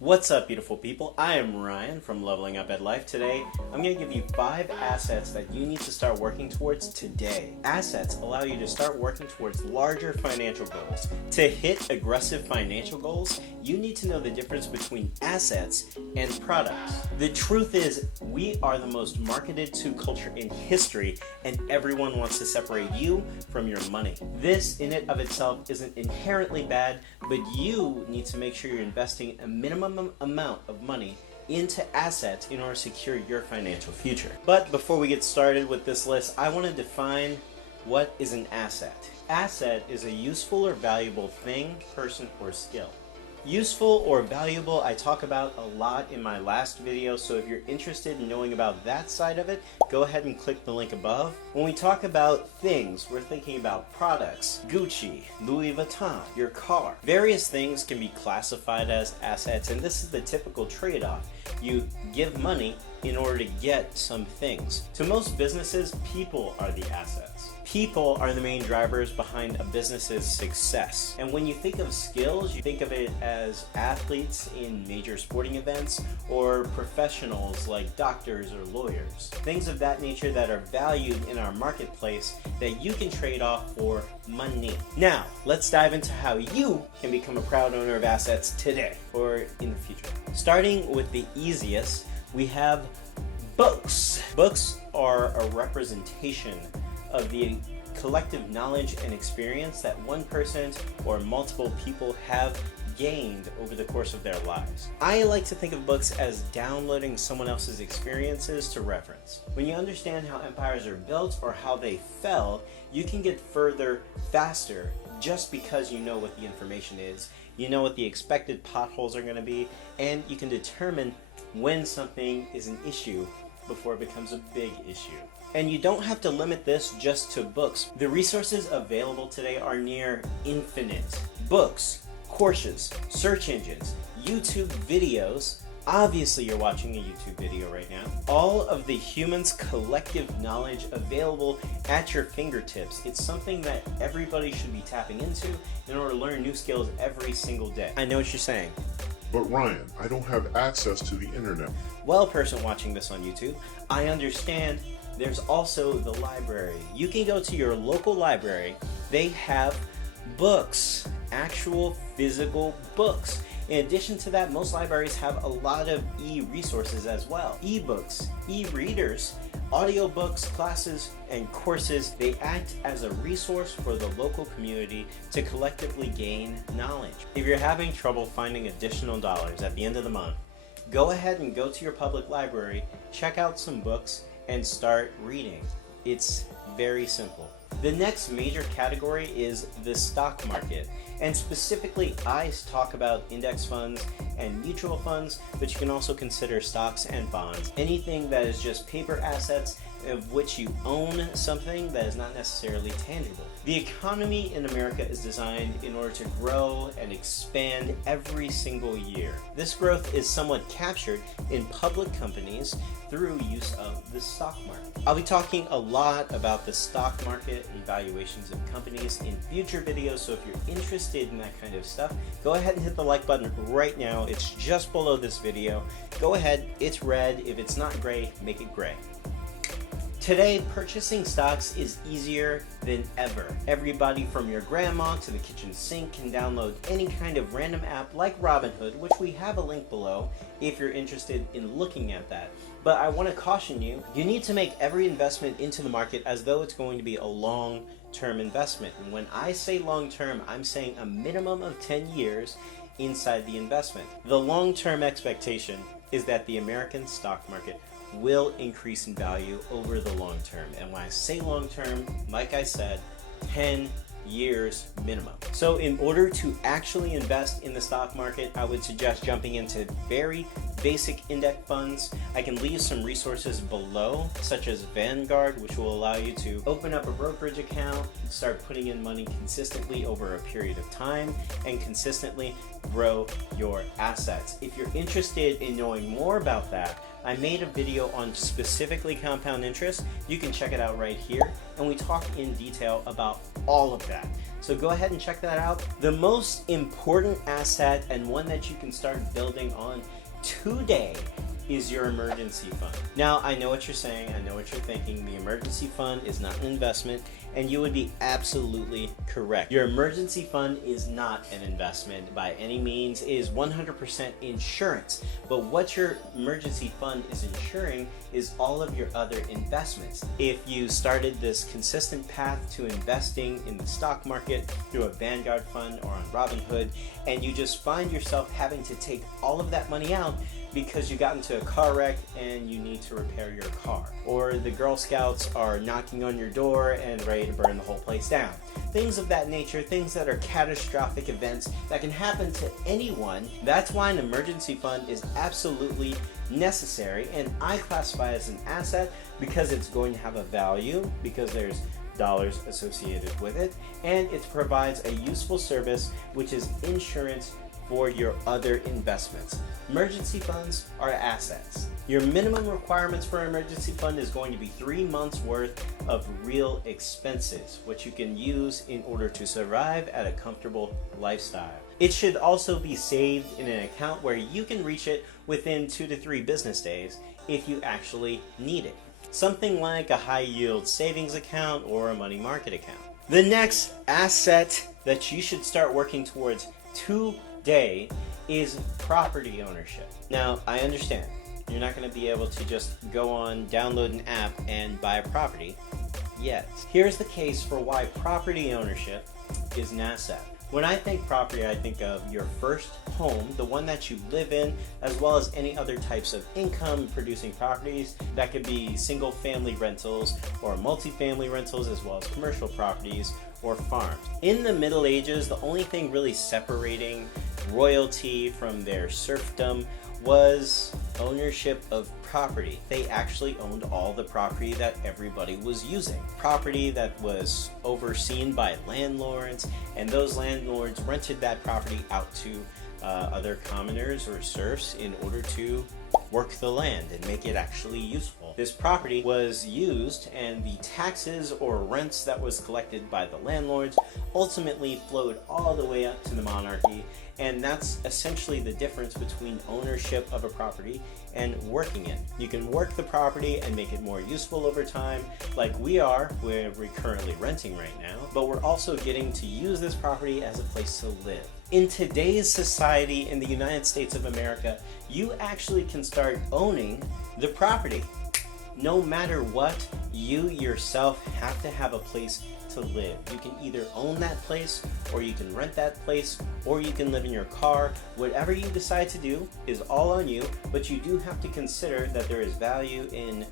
What's up, beautiful people? I am Ryan from Leveling Up at Life. Today, I'm going to give you 5 assets that you need to start working towards today. Assets allow you to start working towards larger financial goals. To hit aggressive financial goals, you need to know the difference between assets and products. The truth is, we are the most marketed to culture in history, and everyone wants to separate you from your money. This, in and of itself, isn't inherently bad, but you need to make sure you're investing a minimum amount of money into assets in order to secure your financial future. But before we get started with this list, I want to define what is an asset. Asset is a useful or valuable thing, person, or skill. Useful or valuable I talk about a lot in my last video, so if you're interested in knowing about that side of it, go ahead and click the link above. When we talk about things, we're thinking about products, Gucci, Louis Vuitton, your car. Various things can be classified as assets, and this is the typical trade-off. You give money in order to get some things. To most businesses, people are the assets. People are the main drivers behind a business's success. And when you think of skills, you think of it as athletes in major sporting events or professionals like doctors or lawyers. Things of that nature that are valued in our marketplace that you can trade off for money. Now, let's dive into how you can become a proud owner of assets today or in the future. Starting with the easiest, we have books. Books are a representation of the collective knowledge and experience that one person or multiple people have gained over the course of their lives. I like to think of books as downloading someone else's experiences to reference. When you understand how empires are built or how they fell, you can get further faster just because you know what the information is, you know what the expected potholes are going to be, and you can determine when something is an issue before it becomes a big issue. And you don't have to limit this just to books. The resources available today are near infinite. Books, courses, search engines, YouTube videos. Obviously you're watching a YouTube video right now. All of the humans' collective knowledge available at your fingertips. It's something that everybody should be tapping into in order to learn new skills every single day. I know what you're saying. But Ryan, I don't have access to the internet. Well, person watching this on YouTube, I understand. There's also the library. You can go to your local library. They have books, actual physical books. In addition to that, most libraries have a lot of e-resources as well. E-books, e-readers, audiobooks, classes, and courses. They act as a resource for the local community to collectively gain knowledge. If you're having trouble finding additional dollars at the end of the month, go ahead and go to your public library, check out some books, and start reading. It's very simple. The next major category is the stock market. And specifically, I talk about index funds and mutual funds, but you can also consider stocks and bonds. Anything that is just paper assets of which you own something that is not necessarily tangible. The economy in America is designed in order to grow and expand every single year. This growth is somewhat captured in public companies through use of the stock market. I'll be talking a lot about the stock market and valuations of companies in future videos, so if you're interested in that kind of stuff, go ahead and hit the like button right now. It's just below this video. Go ahead, it's red. If it's not gray, make it gray. Today, purchasing stocks is easier than ever. Everybody from your grandma to the kitchen sink can download any kind of random app like Robinhood, which we have a link below if you're interested in looking at that. But I want to caution you, you need to make every investment into the market as though it's going to be a long-term investment. And when I say long-term, I'm saying a minimum of 10 years inside the investment. The long-term expectation is that the American stock market will increase in value over the long term. And when I say long term, like I said, 10 years minimum. So in order to actually invest in the stock market, I would suggest jumping into very basic index funds. I can leave some resources below, such as Vanguard, which will allow you to open up a brokerage account, start putting in money consistently over a period of time, and consistently grow your assets. If you're interested in knowing more about that, I made a video on specifically compound interest. You can check it out right here, and we talk in detail about all of that. So go ahead and check that out. The most important asset, and one that you can start building on today, is your emergency fund. Now, I know what you're saying, I know what you're thinking. The emergency fund is not an investment, and you would be absolutely correct. Your emergency fund is not an investment by any means. It is 100% insurance. But what your emergency fund is insuring is all of your other investments. If you started this consistent path to investing in the stock market through a Vanguard fund or on Robinhood, and you just find yourself having to take all of that money out because you got into a car wreck and you need to repair your car, or the Girl Scouts are knocking on your door and ready to burn the whole place down. Things of that nature, things that are catastrophic events that can happen to anyone. That's why an emergency fund is absolutely necessary, and I classify it as an asset because it's going to have a value, because there's dollars associated with it, and it provides a useful service, which is insurance for your other investments. Emergency funds are assets. Your minimum requirements for an emergency fund is going to be 3 months worth of real expenses, which you can use in order to survive at a comfortable lifestyle. It should also be saved in an account where you can reach it within 2 to 3 business days if you actually need it. Something like a high yield savings account or a money market account. The next asset that you should start working towards today is property ownership. Now, I understand you're not going to be able to just go on, download an app, and buy a property yet. Here's the case for why property ownership is an asset. When I think property, I think of your first home, the one that you live in, as well as any other types of income producing properties. That could be single family rentals or multifamily rentals, as well as commercial properties or farms. In the Middle Ages, the only thing really separating royalty from their serfdom was ownership of property. They actually owned all the property that everybody was using. Property that was overseen by landlords, and those landlords rented that property out to other commoners or serfs in order to work the land and make it actually useful. This property was used, and the taxes or rents that was collected by the landlords ultimately flowed all the way up to the monarchy, and that's essentially the difference between ownership of a property and working it. You can work the property and make it more useful over time, like we are, where we're currently renting right now, but we're also getting to use this property as a place to live. In today's society in the United States of America, you actually can start owning the property. No matter what, you yourself have to have a place to live. You can either own that place, or you can rent that place, or you can live in your car. Whatever you decide to do is all on you, but you do have to consider that there is value in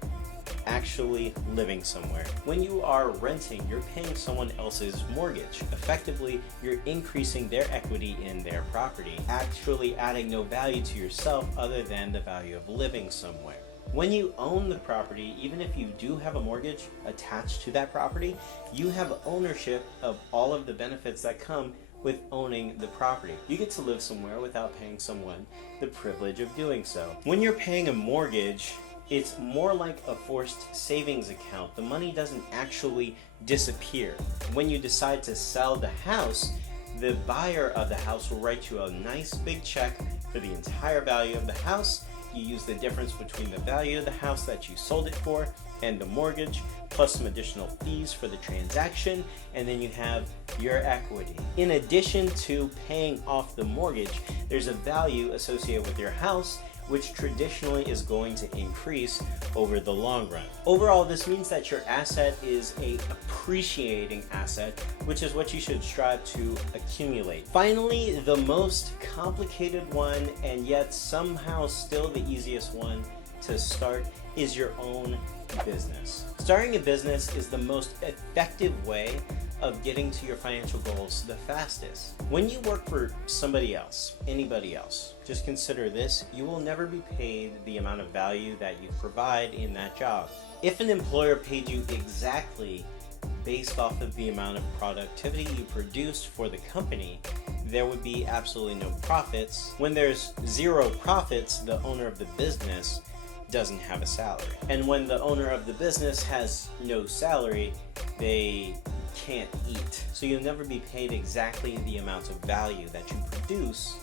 actually living somewhere. When you are renting, you're paying someone else's mortgage. Effectively, you're increasing their equity in their property, actually adding no value to yourself other than the value of living somewhere. When you own the property, even if you do have a mortgage attached to that property, you have ownership of all of the benefits that come with owning the property. You get to live somewhere without paying someone the privilege of doing so. When you're paying a mortgage, it's more like a forced savings account. The money doesn't actually disappear. When you decide to sell the house, the buyer of the house will write you a nice big check for the entire value of the house. You use the difference between the value of the house that you sold it for and the mortgage, plus some additional fees for the transaction, and then you have your equity. In addition to paying off the mortgage, there's a value associated with your house, which traditionally is going to increase over the long run. Overall, this means that your asset is an appreciating asset, which is what you should strive to accumulate. Finally, the most complicated one, and yet somehow still the easiest one to start, is your own business. Starting a business is the most effective way of getting to your financial goals the fastest. When you work for somebody else, anybody else, just consider this: you will never be paid the amount of value that you provide in that job. If an employer paid you exactly based off of the amount of productivity you produced for the company, there would be absolutely no profits. When there's zero profits, the owner of the business doesn't have a salary. And when the owner of the business has no salary, they can't eat. So you'll never be paid exactly the amount of value that you produce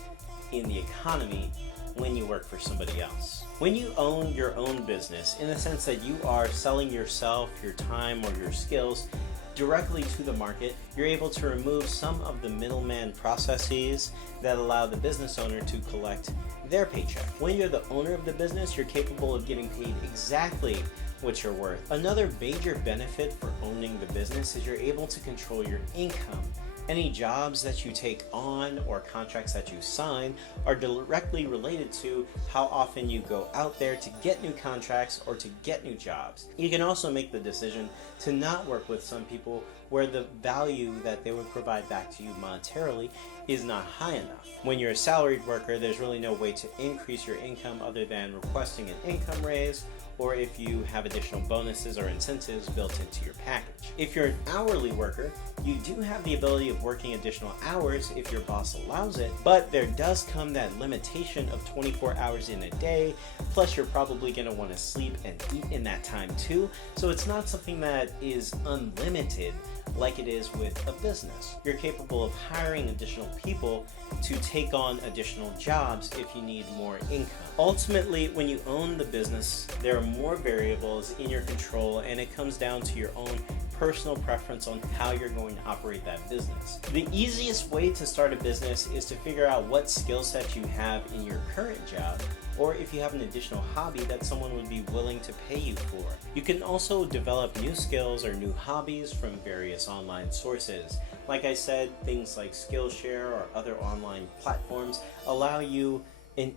in the economy when you work for somebody else. When you own your own business, in the sense that you are selling yourself, your time, or your skills directly to the market, you're able to remove some of the middleman processes that allow the business owner to collect their paycheck. When you're the owner of the business, you're capable of getting paid exactly what you're worth. Another major benefit for owning the business is you're able to control your income. Any jobs that you take on or contracts that you sign are directly related to how often you go out there to get new contracts or to get new jobs. You can also make the decision to not work with some people where the value that they would provide back to you monetarily is not high enough. When you're a salaried worker, there's really no way to increase your income other than requesting an income raise, or if you have additional bonuses or incentives built into your package. If you're an hourly worker, you do have the ability of working additional hours if your boss allows it, but there does come that limitation of 24 hours in a day, plus you're probably going to want to sleep and eat in that time too, so it's not something that is unlimited like it is with a business. You're capable of hiring additional people to take on additional jobs if you need more income. Ultimately, when you own the business, there are more variables in your control, and it comes down to your own personal preference on how you're going to operate that business. The easiest way to start a business is to figure out what skill set you have in your current job, or if you have an additional hobby that someone would be willing to pay you for. You can also develop new skills or new hobbies from various online sources. Like I said, things like Skillshare or other online platforms allow you an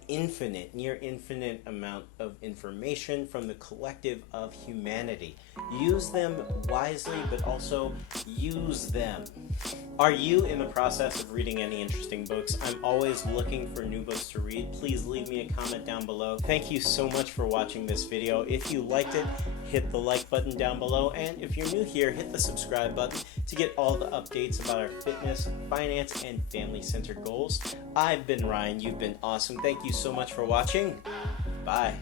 near infinite amount of information from the collective of humanity. Use them wisely, but also use them. Are you in the process of reading any interesting books? I'm always looking for new books to read. Please leave me a comment down below. Thank you so much for watching this video. If you liked it, hit the like button down below, and if you're new here, hit the subscribe button to get all the updates about our fitness, finance, and family-centered goals. I've been Ryan. You've been awesome. Thank you so much for watching. Bye.